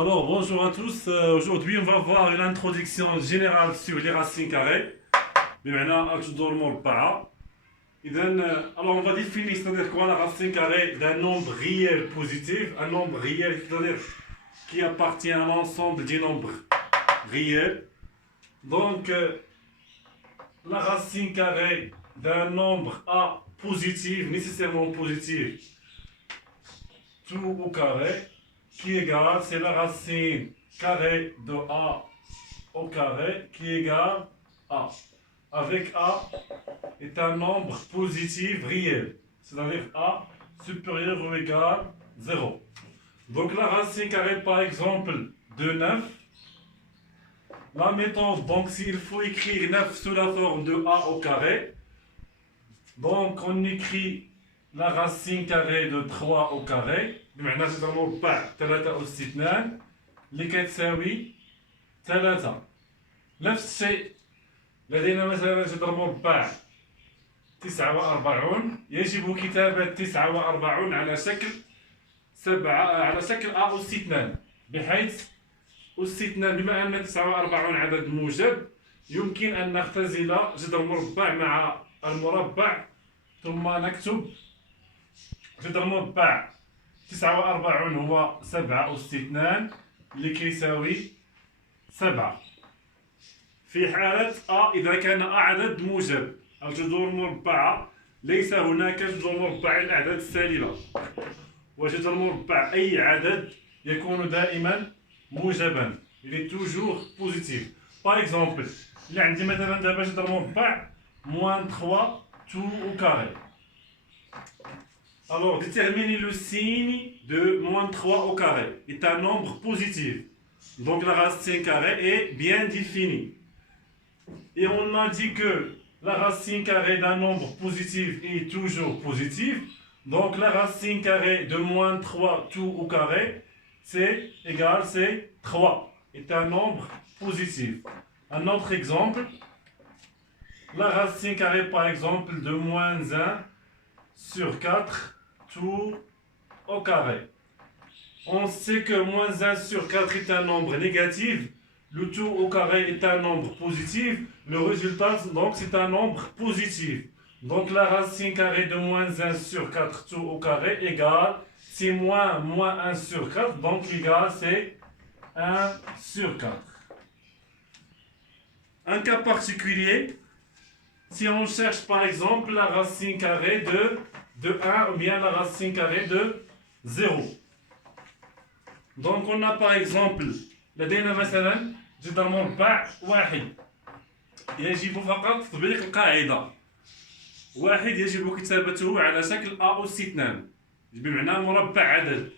Alors, bonjour à tous. Aujourd'hui, on va voir une introduction générale sur les racines carrées. بمعنى أشجار مربعة. Alors, on va définir, c'est-à-dire quoi la racine carrée d'un nombre réel positif. Un nombre réel, c'est-à-dire qui appartient à l'ensemble des nombres réels. Donc, la racine carrée d'un nombre A positif, nécessairement positif, tout au carré, qui est égal, c'est la racine carrée de A au carré qui est égal à. Avec A est un nombre positif réel, c'est-à-dire A supérieur ou égal 0. Donc la racine carrée par exemple de 9, la méthode, donc s'il faut écrire 9 sous la forme de A au carré, donc on écrit la racine carrée de 3 au carré بمعنى تقدر مربع 3 أس 2 اللي كتساوي 3. نفس الشيء لدينا مثلا جذر مربع 49 يجب كتابة 49 على شكل 7 على شكل أ أس 2 بحيث أس 2 بما أن 49 عدد موجب يمكن أن نختزل جذر مربع مع المربع ثم نكتب جذر مربع 49 هو 7 أس 2 اللي كيساوي 7 في حالة أ إذا كان أ عدد موجب. الجذور المربعة ليس هناك جذور مربع الأعداد السالبة، وجذر مربع أي عدد يكون دائما موجبا، il est toujours positif. Par exemple اللي عندي مثلا دابا جذر مربع moins 3 tout au carré. Alors, déterminer le signe de moins 3 au carré est un nombre positif. Donc, la racine carrée est bien définie. Et on a dit que la racine carrée d'un nombre positif est toujours positive. Donc, la racine carrée de moins 3 tout au carré, c'est égal, c'est 3. Est un nombre positif. Un autre exemple, la racine carrée par exemple de moins 1 sur 4 tout au carré. On sait que moins 1 sur 4 est un nombre négatif, le tout au carré est un nombre positif, le résultat donc c'est un nombre positif. Donc la racine carrée de moins 1 sur 4 tout au carré égale, c'est moins 1 sur 4, donc l'égal c'est 1 sur 4. Un cas particulier, si on cherche par exemple la racine carrée de 1 ou bien la racine carrée de 0. Donc on a par exemple لدينا مثلا جذر مربع واحد يجب فقط تطبيق القاعدة. واحد يجب كتابته على شكل أ أس 2 بمعنى مربع عدد.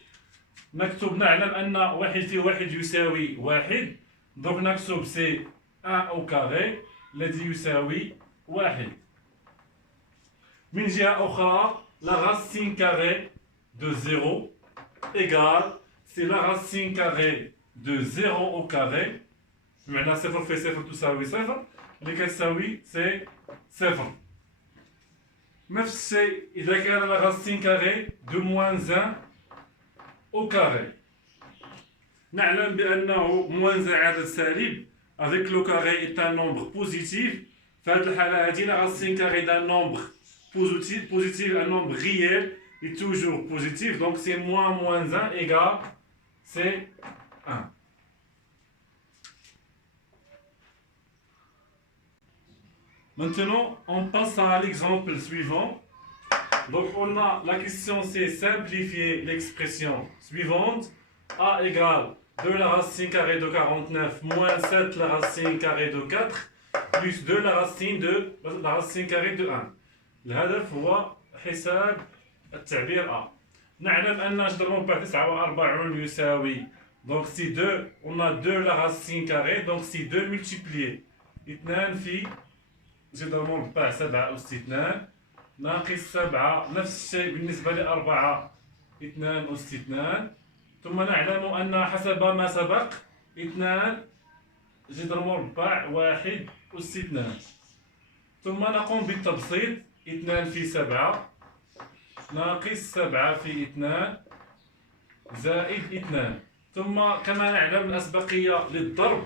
نكتب نعلم أن واحد في واحد يساوي واحد، donc نكتب سي 1 au carré الذي يساوي واحد. من جهة أخرى la racine carrée de 0 égale, c'est la racine carrée de 0 au carré. Maintenant 0 fait 0 تساوي 0 اللي كتساوي c'est 0. نفس الشيء إذا كان la racine carrée de moins 1 au carré. نعلم بأنه moins 1 عدد سالب avec le carré est un nombre positif. في هذه الحالة هذه la racine carrée d'un nombre positif, un nombre réel est toujours positif, donc c'est moins 1 égale c'est 1. Maintenant, on passe à l'exemple suivant. Donc on a la question, c'est simplifier l'expression suivante. A égale 2 la racine carrée de 49 moins 7 la racine carrée de 4 plus 2 la racine carrée de 1. الهدف هو حساب التعبير A. نعلم أن جذر مربع 49 يساوي donc c'est 2, on a 2 la racine carrée, donc c'est 2 multiplié 2 في جذر مربع 7 أس 2 ناقص 7 نفس الشيء بالنسبة ل 4 2 أس 2 ثم نعلم أن حسب ما سبق 2 جذر مربع 1 أس 2 ثم نقوم بالتبسيط 2 في 7 ناقص 7 في 2 زائد 2 ثم كما نعلم الأسبقية للضرب.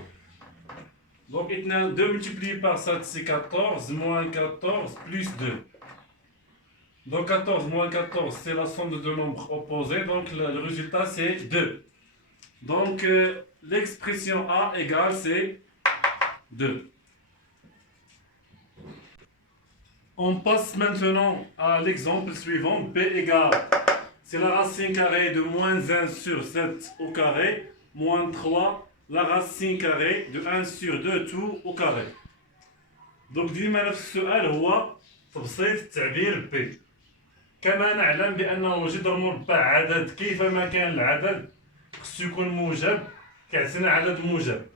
Donc 2 multiplié par 7 c'est 14, moins 14 plus 2. Donc 14 moins 14 c'est la somme de deux nombres opposés, donc le résultat c'est 2. Donc l'expression A égale c'est 2. On passe maintenant à l'exemple suivant. B égale, c'est la racine carrée de moins 1 sur 7 au carré, moins 3, la racine carrée de 1 sur 2 tout au carré. Donc ديما نفس السؤال هو تبسيط التعبير B. كما نعلم بأنه جذر مربع عدد كيفما كان العدد خصو يكون موجب كيعطينا عدد موجب.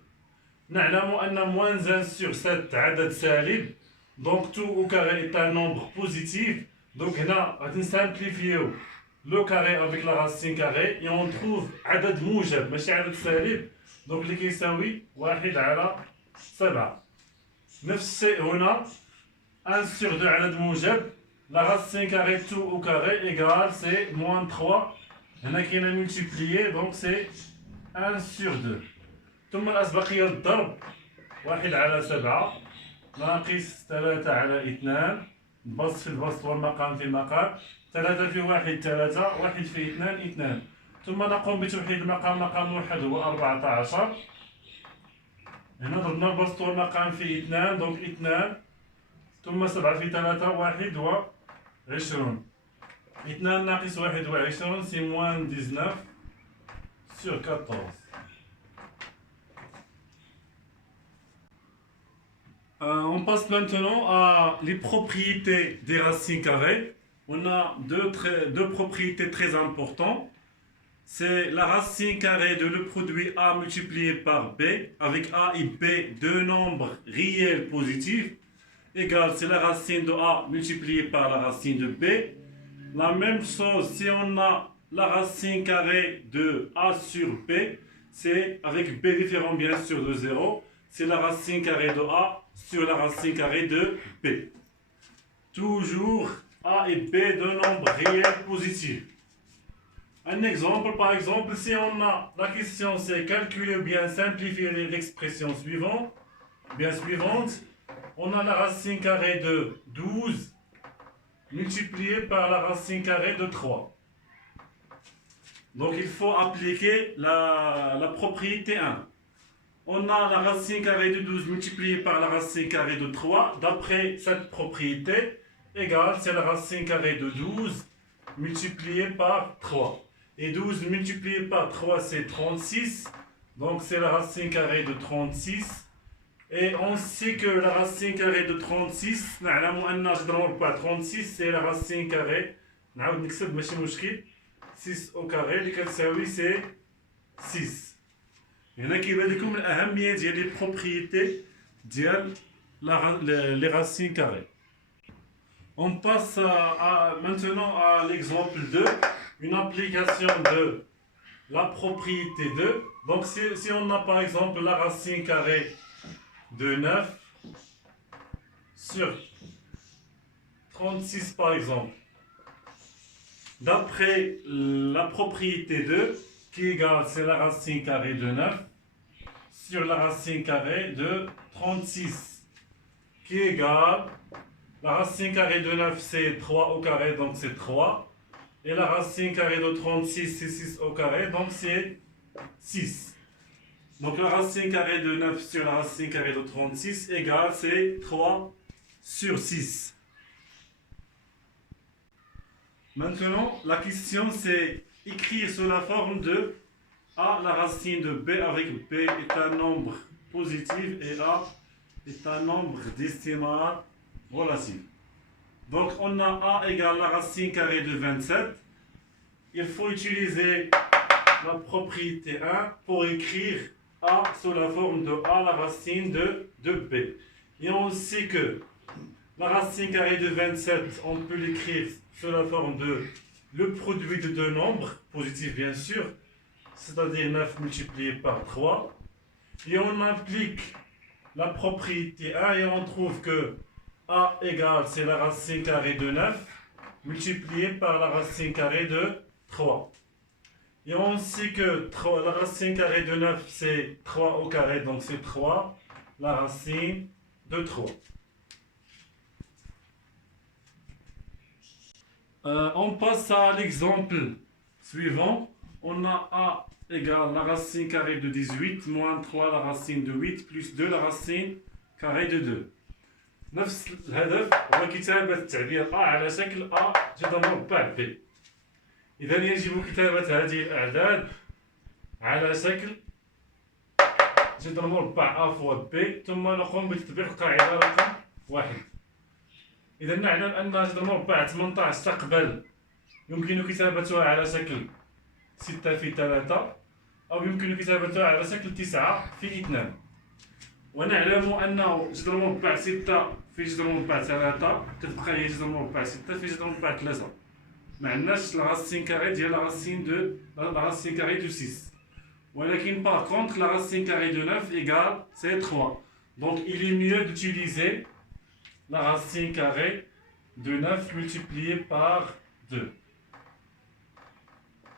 نعلم أن moins 1 sur 7 عدد سالب. Donc tout au carré est un nombre positif. Donc هنا غادي نسامبليفيو لو كاري avec la racine carrée et on trouve عدد موجب ماشي عدد سالب. Donc اللي كيساوي 1 على 7. نفس الشيء هنا 1 sur 2 عدد موجب. La racine carrée tout au carré égale c'est moins 3. هنا كاينه multiplié donc c'est 1 sur 2. ثم الأسبقية للضرب 1 على 7 ناقص 3 على 2. البسط في البسط والمقام في المقام. 3 في 1 3 1 في 2 2. ثم نقوم بتوحيد المقام. مقام واحد هو 14. هنا ضربنا البسط والمقام في 2 دونك 2. ثم 7 في 3 1 هو 20. 2 ناقص 21 c'est moins 19 sur 14. On passe maintenant à les propriétés des racines carrées. On a deux propriétés très importantes. C'est la racine carrée de le produit A multiplié par B, avec A et B deux nombres réels positifs, égale c'est la racine de A multipliée par la racine de B. La même chose si on a la racine carrée de A sur B, c'est avec B différent bien sûr de 0, c'est la racine carrée de A sur la racine carrée de B. Toujours A et B deux nombres réels positifs. Un exemple, par exemple, si on a la question c'est calculer ou bien simplifier l'expression suivante, on a la racine carrée de 12 multipliée par la racine carrée de 3. Donc il faut appliquer la propriété 1. On a la racine carrée de 12 multipliée par la racine carrée de 3. D'après cette propriété, égale, c'est la racine carrée de 12 multipliée par 3. Et 12 multiplié par 3, c'est 36. Donc c'est la racine carrée de 36. Et on sait que la racine carrée de 36, 36 c'est la racine carrée. 6 au carré, اللي كتساوي c'est 6. هنا كيبان لكم الأهمية ديال les propriétés ديال les racines carrées. On passe maintenant à l'exemple 2, une application de la propriété 2. Donc si on a par exemple la racine carrée de 9 sur 36 par exemple, d'après la propriété 2, qui égale, c'est la racine carrée de 9 sur la racine carrée de 36, qui égale, la racine carrée de 9 c'est 3 au carré, donc c'est 3. Et la racine carrée de 36 c'est 6 au carré, donc c'est 6. Donc la racine carrée de 9 sur la racine carrée de 36 égale, c'est 3 sur 6. Maintenant, la question c'est écrire sous la forme de A, la racine de B avec B est un nombre positif et A est un nombre décimal relatif. Donc on a A égale la racine carrée de 27. Il faut utiliser la propriété 1 pour écrire A sous la forme de A, la racine de B. Et on sait que la racine carrée de 27, on peut l'écrire sous la forme de le produit de deux nombres, positifs bien sûr, c'est-à-dire 9 multiplié par 3. Et on applique la propriété 1 et on trouve que A égale, c'est la racine carrée de 9 multiplié par la racine carrée de 3. Et on sait que la racine carrée de 9, c'est 3 au carré, donc c'est 3, la racine de 3. On passe à l'exemple suivant. On a A égale la racine carrée de 18, moins 3 la racine de 8, plus 2 la racine carrée de 2. نفس الهدف هو كتابة التعبير A على شكل A جذر مربع B. إذا يجب كتابة هذه الأعداد على شكل جذر مربع A فوا B، ثم نقوم بتطبيق القاعدة رقم 1. إذا نعلم أن جذر مربع 18 تقبل يمكن كتابتها على شكل 6 في 3 أو يمكن كتابتها على شكل 9 في 2. ونعلم أنه جذر مربع 6 في جذر مربع 3 تبقى هي جذر مربع 6 في جذر مربع 3. ما عندناش لا racine carrée ديال la racine de la racine carrée de 6. ولكن par contre la racine carrée de 9 égale c'est 3. Donc il est mieux d'utiliser la racine carrée de 9 multipliée par 2.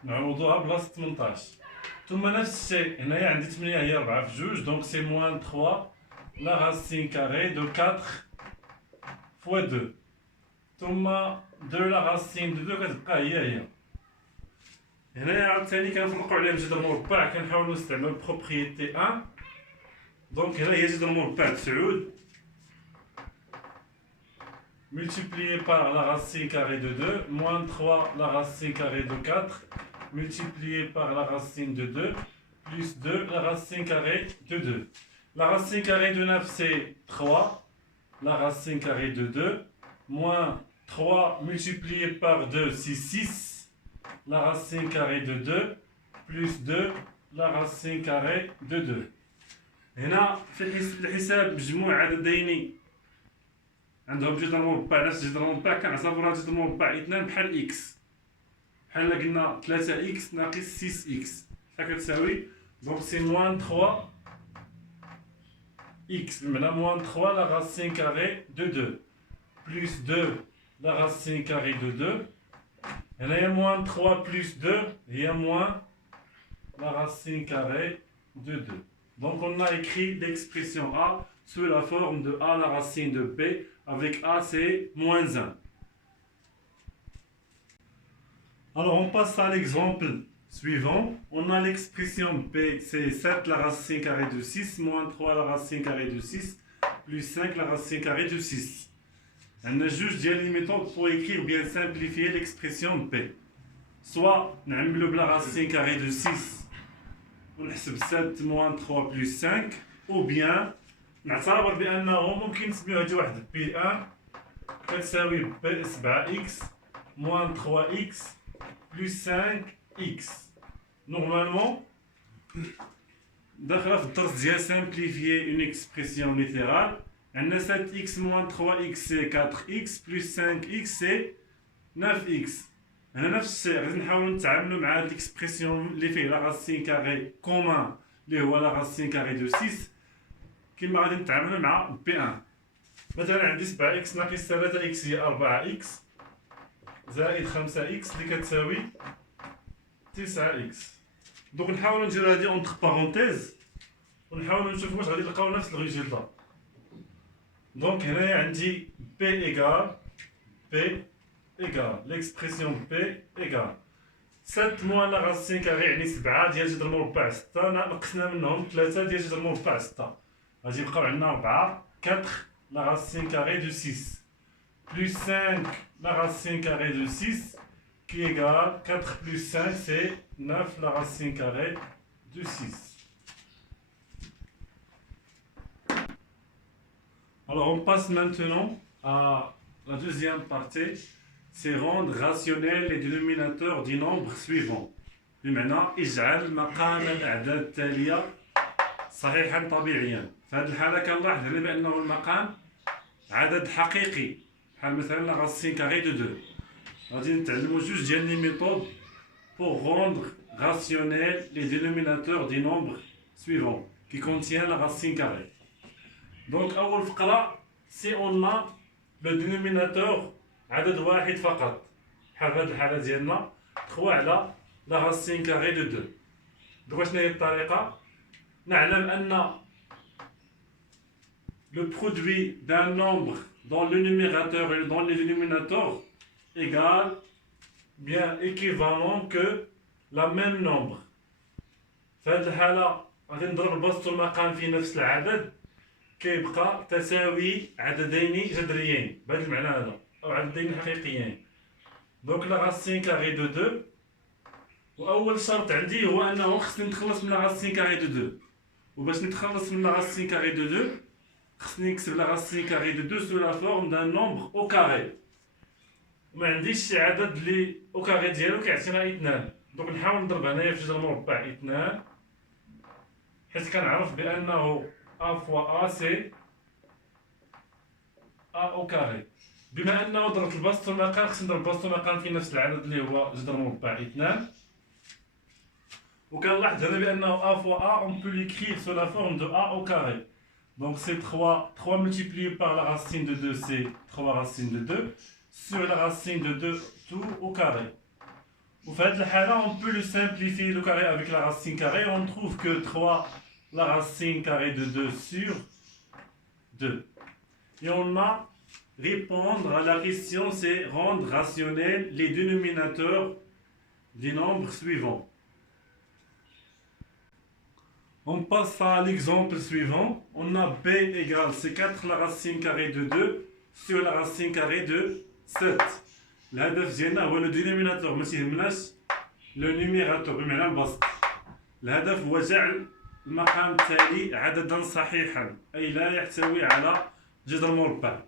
نعوضوها بلاصة 18. ثم نفس الشيء هنايا عندي 8 هي 4 في 2 donc c'est moins 3 la racine carrée de 4 fois 2. ثم 2 la racine de 2 كتبقى هي. هنايا عاوتاني كنفرقوا عليهم جذر مربع كنحاولوا نستعمل بروبريتي 1. دونك هنا هي جذر مربع 9 multiplié par la racine carrée de 2 moins 3 la racine carrée de 4 multiplié par la racine de 2 plus 2 la racine carrée de 2. La racine carrée de 9 c'est 3, la racine carrée de 2 moins 3 multiplié par 2 c'est 6, la racine carrée de 2 plus 2 la racine carrée de 2. هنا في الحساب مجموع عددين عندهم جذر مربع نفس جذر مربع كنعتبرها جذر مربع 2 بحال اكس، بحال قلنا 3 اكس ناقص 6 اكس كتساوي دونك سي موان 3 x بمعنى موان 3 لا racine carrée de 2 plus 2 la racine carrée de 2. هنايا موان 3 plus 2 هي موان la racine carrée de 2. Donc on a écrit l'expression A sous la forme de A la racine de B, avec A c'est moins 1. Alors on passe à l'exemple suivant. On a l'expression B, c'est 7 la racine carrée de 6, moins 3 la racine carrée de 6, plus 5 la racine carrée de 6. On a juste des méthodes pour écrire ou bien simplifier l'expression B. Soit on a la racine carrée de 6, on a 7 moins 3 plus 5, ou bien نعتبر بأنه ممكن نسميو هادي واحد بي 1 كتساوي بي 7x moins 3x plus 5x. Normalement, داخله في الدرس ديال simplifier une expression littérale. عندنا 7x moins 3x c'est 4x plus 5x c'est 9x. هنا نفس الشيء غادي نحاولوا نتعاملوا مع هاد الاكسبرسيون اللي فيه لا راسين كاري كومان اللي هو لا راسين كاري دو 6 كيما غادي نتعاملوا مع بي 1. مثلا عندي 7x ناقص 3x هي 4x زائد 5x اللي كتساوي 9x. دونك نحاولوا نديرو هادي اونتر بارونتيز ونحاولوا نشوفوا واش غادي نلقاو نفس الريزولطا. دونك هنايا عندي P égale l'expression P égale 7 moins la racine carrée يعني 7 ديال جذر مربع 6 نقصنا منهم 3 ديال جذر مربع 6 غادي يبقاو عندنا 4 4 la racine carrée de 6 plus 5 la racine carrée de 6 qui égale 4 plus 5 c'est 9 la racine carrée de 6. Alors on passe maintenant à la deuxième partie, c'est rendre rationnel les dénominateurs du nombre suivant. بمعنى اجعل مقام الأعداد التالية صحيحا طبيعيا. في هذه الحالة كنلاحظ هنا بأنه المقام عدد حقيقي بحال مثلا la racine carrée de 2. غادي نتعلموا جوج ديال لي ميثود pour rendre rationnel les dénominateurs du nombre suivant qui contient la racine carrée. Donc أول فقرة si on a le dénominateur عدد واحد فقط بحال في هذه الحالة ديالنا 3 على la racine carrée de 2. Donc, je vais le produit d'un nombre dans le numérateur et dans le dénominateur égale, bien équivalent que la même nombre. في هذه الحالة غادي نضرب البسط والمقام في نفس العدد كيبقى تساوي عددين جذريين بهذا المعنى هذا أو عددين حقيقيين. دونك لا راسين كاري دو 2 وأول شرط عندي هو أنه خصني نتخلص من لا راسين كاري دو 2 وباش نتخلص من لا راسين كاري دو 2 خصني نكتب لا راسين كاري دو 2 سو لا فورم دان نومبر أو كاري وما عنديش شي عدد اللي أو كاري ديالو كيعطينا 2. دونك نحاول نضرب هنايا في جذر مربع 2 حيت كنعرف بأنه أ فوا أ سي أ أو كاري. بما أنه ضربت البسط والمقام خصني نضرب البسط والمقام في نفس العدد اللي هو جذر مربع 2. وكنلاحظ هنا بأنه أ فوا أ on peut l'écrire sous la forme de A au carré. Donc c'est 3 multiplié par la racine de 2, c'est 3 racines de 2 sur la racine de 2 tout au carré. Au fait, on peut le simplifier le carré avec la racine carrée. On trouve que 3 la racine carrée de 2 sur 2. Et on a répondre à la question, c'est rendre rationnels les dénominateurs des nombres suivants. On passe à l'exemple suivant. On a b égale c4 la racine carrée de 2 sur la racine carrée de 7. الهدف ديالنا هو لو دينوميناتور ما تيهمناش لو نيميراتور بمعنى البسط. الهدف هو جعل المقام التالي عددا صحيحا أي لا يحتوي على جذر مربع.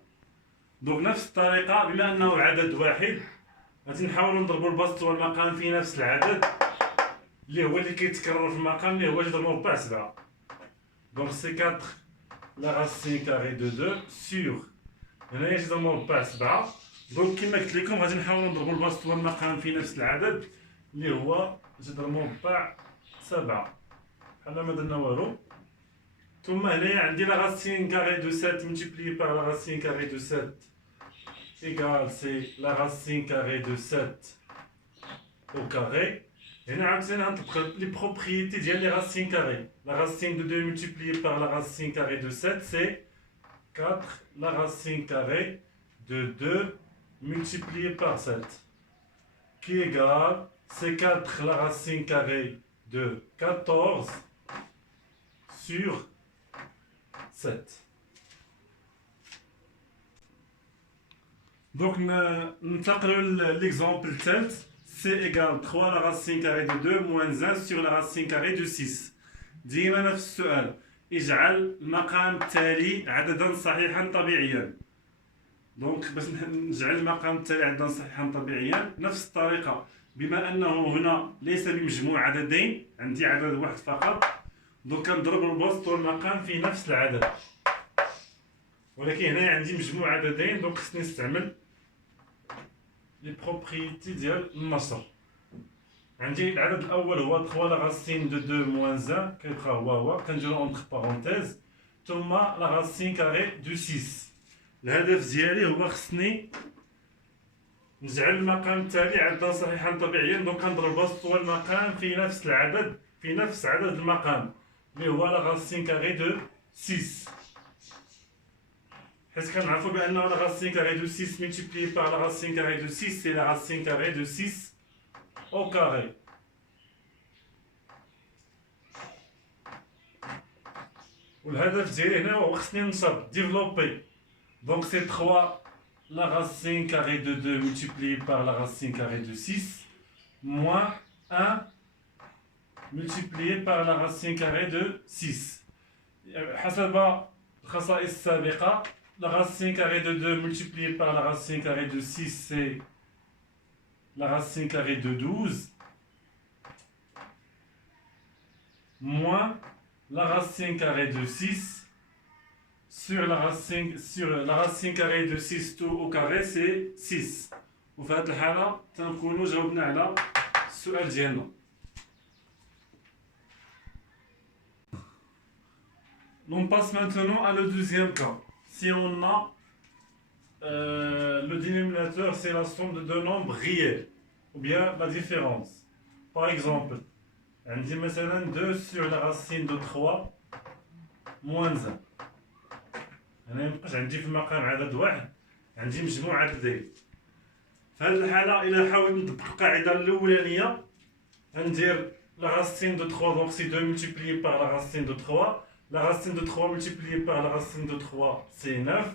دونك نفس الطريقة بما أنه عدد واحد غادي نحاولو نضربو البسط والمقام في نفس العدد اللي هو اللي كيتكرر في المقام اللي هو جذر مربع 7. دونك سي 4 لا راسين كاري دو 2 سور هنايا جذر مربع 7. دونك كما قلت لكم غادي نحاولو نضربو البسط والمقام في نفس العدد اللي هو جذر مربع 7 بحال ما درنا والو. ثم هنايا عندي لا راسين كاري دو 7 ملتيبليي بار لا راسين كاري دو 7 égal c'est la racine carrée de 7 au carré. هنا عاوتاني غنطبق لي بروبريتي ديال لي راسين كاري. La racine de 2 multiplié par la racine carrée de 7 c'est 4 la racine carrée de 2 multiplié par 7 qui égale c'est 4 la racine carrée de 14 sur 7. Donc, l'exemple الثالث c'est égal 3 la racine carrée de 2 moins 1 sur la racine carrée de 6. ديما نفس السؤال اجعل المقام التالي عددا صحيحا طبيعيا. دونك باش نجعل المقام التالي عددا صحيحا طبيعيا نفس الطريقة بما أنه هنا ليس بمجموع عددين عندي عدد واحد فقط دونك كنضرب البسط والمقام في نفس العدد ولكن هنا عندي مجموع عددين دونك خصني نستعمل لي بروبريتي ديال النشر. عندي العدد الأول هو 3 لا راسين دو 2 موان 1 كيبقى هو كنديرو اونتر بارونتيز ثم لا راسين كاري دو 6. الهدف ديالي هو خصني نجعل المقام التالي عددا صحيحا طبيعيا دونك كنضرب البسط والمقام في نفس العدد في نفس عدد المقام اللي هو لا راسين كاري دو 6 حيت كنعرفو بأنه لا راسين كاري دو 6 multiplié par la racine carrée de 6 c'est la racine carrée de 6 au carré. والهدف ديالي هنا هو خصني ننشر ديفلوبي دونك سي 3 la racine carrée de 2 multiplié par la racine carrée de 6 moins 1 multiplié par la racine carrée de 6. حسب الخصائص السابقة la racine carrée de 2 multiplié par la racine carrée de 6 c'est la racine carrée de 12 moins la racine carrée de 6 sur la racine carrée de 6 tout au carré c'est 6. وفي هذه الحالة تنكونوا جاوبنا على السؤال ديالنا. On passe maintenant à le deuxième cas. Si on a le dénominateur, c'est la somme de deux nombres réels, ou bien la différence. Par exemple, عندي مثلا 2 sur la racine de 3 moins 1. أنا مبقاش عندي في المقام عدد واحد، عندي مجموع عددين. في هذه الحالة إلا حاولت نطبق القاعدة الأولانية غندير la racine de 3 donc c'est 2 multiplié par la racine de 3. La racine de 3 multiplié par la racine de 3 c'est 9.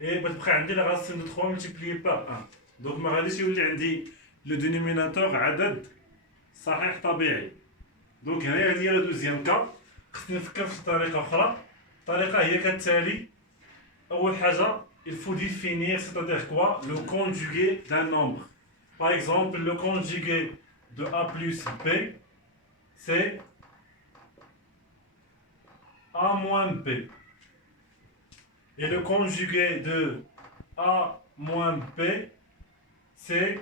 Et بتبقى عندي la racine de 3 multiplié par 1. Donc ما غاديش يولي عندي le dénominateur عدد صحيح طبيعي. دونك هنايا هي لا دوزيام كا. خصني نفكر في طريقة أخرى. الطريقة هي كالتالي. أول حاجة il faut définir, c'est-à-dire quoi, le conjugué d'un nombre. Par exemple, le conjugué de A plus B, c'est A moins B. Et le conjugué de A moins B, c'est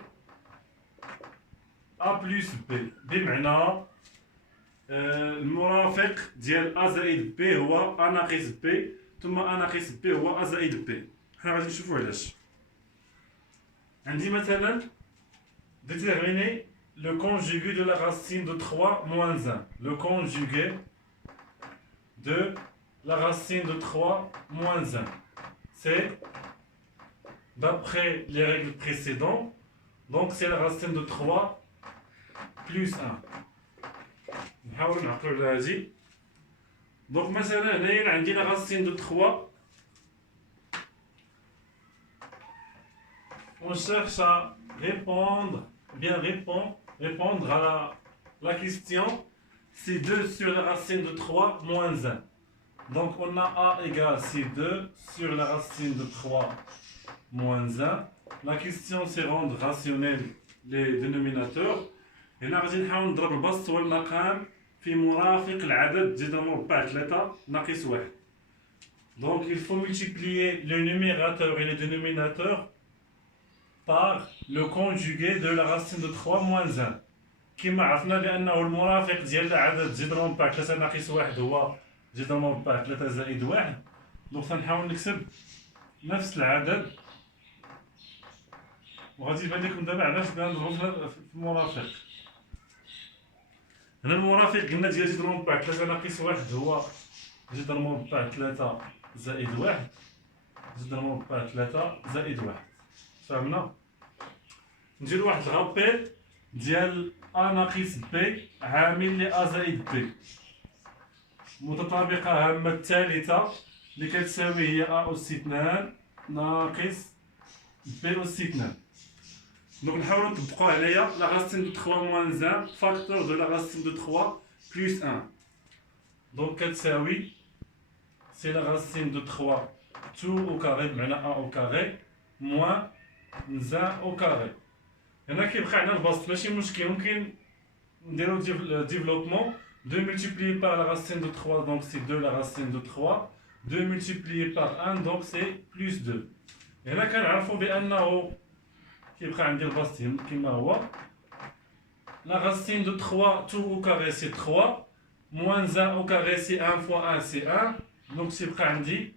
A plus B. بمعنى المرافق ديال A زائد B هو A ناقص B ثم A ناقص B هو A زائد B. حنا غادي نشوفو علاش. عندي مثلا déterminer le conjugué de la racine de 3 moins 1. Le conjugué de la racine de 3 moins 1. C'est, d'après les règles précédentes, donc c'est la racine de 3 plus 1. نحاول نعقلو على هادي. Donc مثلا هنايا عندي la racine de 3. On cherche à répondre à la question. C'est 2 sur la racine de 3 moins 1. Donc on a A égale C2 sur la racine de 3 moins 1. La question c'est rendre rationnel les dénominateurs. Et là غادي نحاول نضرب البسط والمقام في مرافق العدد جذر مربع 3 ناقص 1. Donc il faut multiplier le numérateur et le dénominateur par le conjugué de la racine de 3 moins 1. كما عرفنا لأنه المرافق ديال العدد جذر مربع 3 ناقص 1 هو جذر مربع 3 زائد 1. دونك غنحاول نكتب نفس العدد وغادي يبان لكم دابا علاش بغينا نضربو في المرافق. هنا المرافق قلنا ديال جذر مربع 3 ناقص 1 هو جذر مربع 3 زائد 1. جذر مربع 3 زائد 1. فهمنا؟ نديرو واحد الغابيل ديال A ناقص B عامل ل A زائد B. متطابقة هامة الثالثة اللي كتساوي هي A أس 2 ناقص B أس 2. دونك نحاولو نطبقو عليها la racine de 3 moins 1 facteur de la racine de 3 plus 1. دونك كتساوي c'est la racine de 3 tout au carré بمعنى A au carré moins 1 au carré. هنا كيبقى عندنا البسط ماشي مشكل ممكن نديرو développement. 2 multiplié par la racine de 3 donc c'est 2 la racine de 3. 2 multiplié par 1 donc c'est plus 2. هنا كنعرفو بأنه كيبقى عندي البسط كما هو la racine de 3 tout au carré c'est 3 moins 1 au carré c'est 1 fois 1 c'est 1. donc كيبقى عندي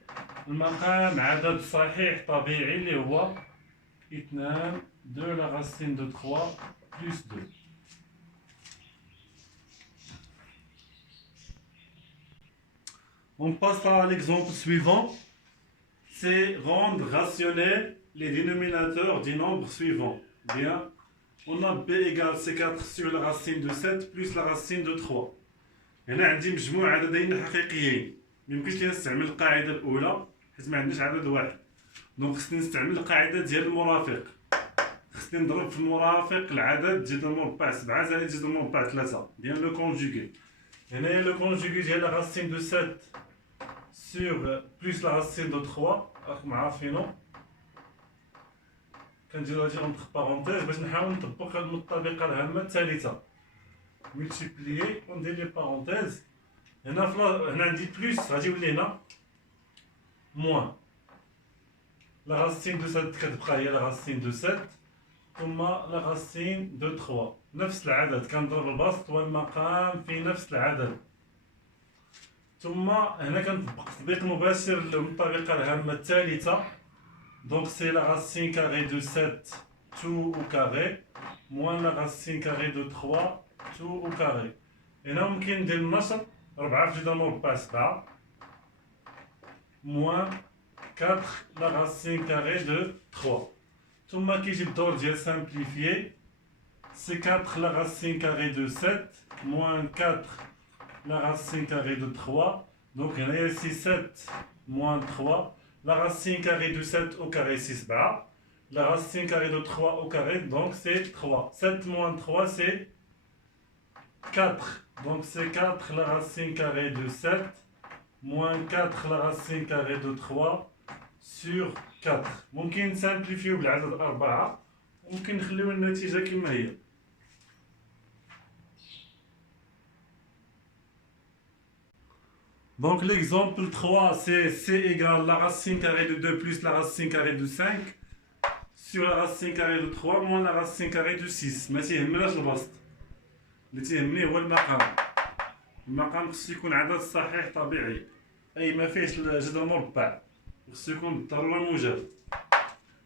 المقام عدد صحيح طبيعي اللي هو 2 de la racine de 3 plus 2. On passe à l'exemple suivant. C'est rendre rationnel les dénominateurs du nombre suivant. Bien, on a B égale C4 sur la racine de 7 plus la racine de 3. هنا عندي مجموع عددين حقيقيين. ميمكنش لي نستعمل القاعدة الأولى حيت ما عندناش عدد واحد. دونك خصني نستعمل القاعدة ديال المرافق. خصني نضرب في المرافق العدد جذر مربع 7 زائد جذر مربع 3 ديال لو كونجوغي. هنايا لو كونجوغي ديال la racine de 7 sur plus la racine de 3 راكم عارفينو. كنديرو هادي اونتر بارونتيز باش نحاول نطبق المطابقة الهامة الثالثة. ملتيبليي وندير لي بارونتيز. هنا هنا عندي بلوس غادي يولي هنا موان. La racine de 7 كتبقى هي la racine de 7 ثم la racine de 3. نفس العدد كنضرب البسط والمقام في نفس العدد. ثم هنا كنطبق تطبيق مباشر للمطابقة الهامة الثالثة. Donc c'est la racine carrée de 7 tout au carré moins la racine carrée de 3 2 au carré. هنا ممكن ندير النشر 4 في جذر مربع 7 moins 4 la racine carrée de 3. ثم كيجي الدور ديال simplifier. C'est 4 la racine carrée de 7 moins 4 la racine carrée de 3. Donc il y a ici 7 moins 3. La racine carrée de 7 au carré, c'est 7. La racine carrée de 3 au carré, donc c'est 3. 7 moins 3, c'est 4. Donc c'est 4 la racine carrée de 7 moins 4 la racine carrée de 3 sur 4. ممكن نسامبليفيو بالعدد 4 وممكن نخليو النتيجة كما هي. Donc l'exemple 3, c'est C égale la racine carrée de 2 plus la racine carrée de 5 sur la racine carrée de 3 moins la racine carrée de 6. ما تيهمناش البسط، اللي تيهمني هو المقام. المقام خصو يكون عدد صحيح طبيعي، أي ما فيهش جذر مربع، خصو يكون بالضرورة موجب.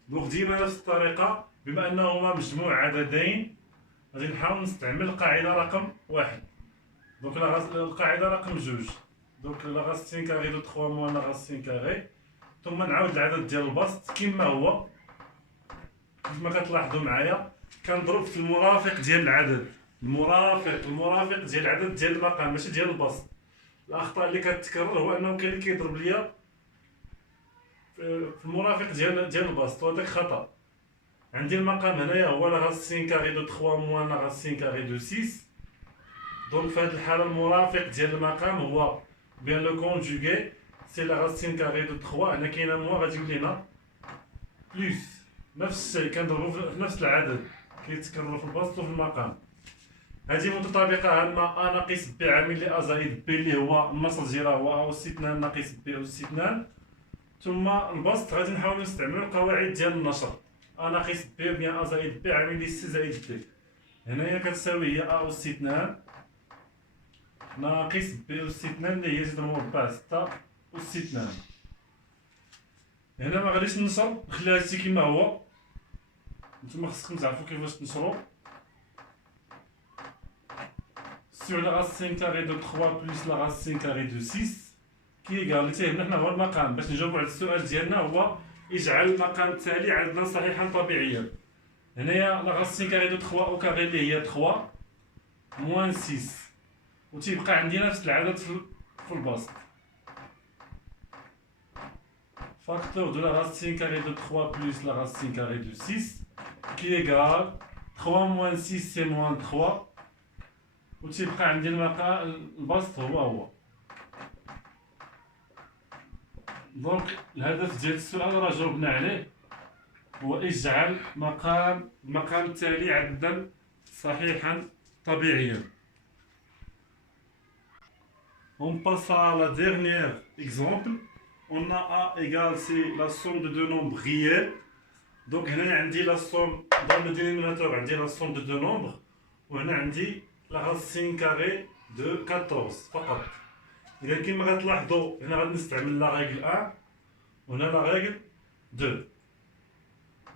دونك ديما نفس الطريقة، بما أنهما مجموع عددين غادي نحاول نستعمل القاعدة رقم 1. دونك القاعدة رقم 2. دونك لا راسين كاري دو 3 موان لا راسين كاري، ثم نعاود العدد ديال البسط كما هو كيف ما كتلاحظوا معايا. كنضرب في المرافق ديال العدد، المرافق ديال العدد ديال المقام ماشي ديال البسط. الاخطاء اللي كتكرر هو انه كاين اللي كيضرب ليا في المرافق ديال البسط، وهذاك خطا. عندي المقام هنايا هو لا راسين كاري دو 3 موان لا راسين كاري دو 6. دونك في هذه الحاله المرافق ديال المقام هو bien le conjugué, c'est la racine carrée de 3. هنا كاينه موا غتجيب لينا بلس نفس الشيء، كنضربو في نفس العدد كيتكرر في البسط وفي المقام. هذه متطابقه عامه ا ناقص بي عامل لي ا زائد بي اللي هو النص ديالها هو ا اس 2 ناقص بي اس 2. ثم البسط غادي نحاولوا نستعملوا القواعد ديال النشر، ا ناقص بي بيان ا زائد بي عامل لي سي زائد بي. هنايا كتساوي هي ا اس 2 ناقص بي أس 2 اللي هي جذر مربع 6 أس 2. هنا ما غاديش ننشر، نخلي هادشي كيما هو. نتوما خصكم تعرفوا كيفاش تنشروا. sur la racine carrée de 3 plus la racine carrée de 6 كي ايكال اللي تيهمنا حنا هو المقام. باش نجاوبوا على السؤال ديالنا هو اجعل المقام التالي عددا صحيحا طبيعيا. هنايا لا راسين كاري دو 3 او كاري اللي هي 3 موان 6 وتيبقى عندي نفس العدد في البسط. Facteur de la racine carrée de 3 plus la racine carrée de 6 qui égale 3 moins 6 c'est moins 3 وتيبقى عندي البسط هو. دونك الهدف ديال السؤال راه جاوبنا عليه، هو اجعل المقام التالي عددا صحيحا طبيعيا. On passe à la dernière exemple. On a A égale c'est la somme de deux nombres réels. Donc هنا عندي la somme dans le dénominateur عندي la somme de deux nombres وهنا عندي la racine carrée de 14 فقط. إذا كما غتلاحظوا هنا غادي نستعمل la règle 1 وهنا la règle 2.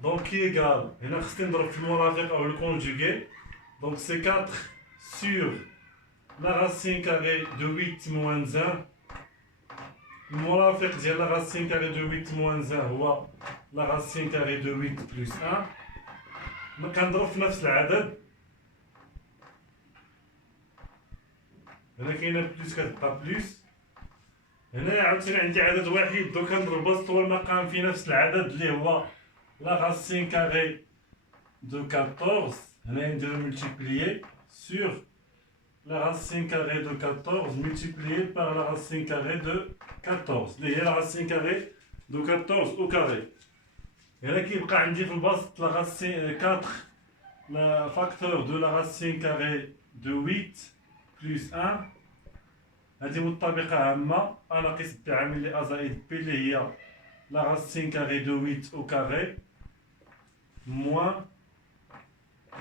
Donc qui égale هنا خصني نضرب في المرافق أو le conjugué. Donc c'est 4 sur la racine carrée de 8 moins 1. المرافق ديال la racine carrée de 8 moins 1 هو la racine carrée de 8 plus 1. كنضرب في نفس العدد. هنا كاينه بلس كتبقى بلس. هنا عاوتاني عندي عدد واحد، دوك كنضرب البسط والمقام في نفس العدد اللي هو la racine carrée de 14. هنا نديرو multiplier sur la racine carrée de 14 multiplié par la racine carrée de 14 اللي هي la racine carrée de 14 au carré. هنا كيبقى عندي في البسط la racine 4 la facteur de la racine carrée de 8 plus 1. هذه متطابقة عامة ا ناقص بي عامل لي ا زائد بي اللي هي la racine carrée de 8 au carré moins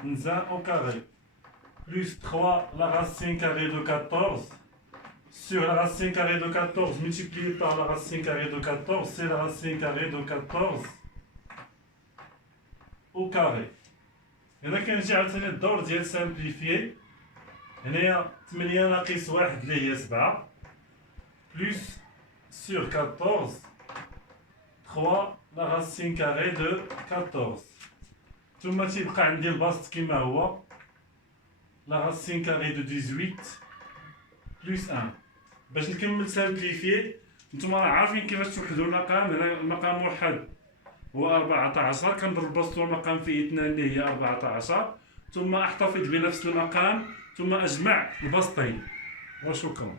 1 au carré plus 3 la racine carrée de 14 sur la racine carrée de 14 multiplié par la racine carrée de 14, c'est la racine carrée de 14 au carré. هنا كنجي عاوتاني الدور ديال simplifier. هنايا 8 ناقص 1 اللي هي 7 بلس سور 14 3 لا راسين كاري دو 14. ثم تيبقى عندي البسط كما هو لا راسين كاري دو 18 بلس 1. باش نكمل سامبليفي نتوما راه عارفين كيفاش توحدوا المقام. هنا المقام موحد هو 14، كنضرب البسط والمقام في 2 اللي هي 14، ثم احتفظ بنفس المقام ثم اجمع البسطين وشكرا.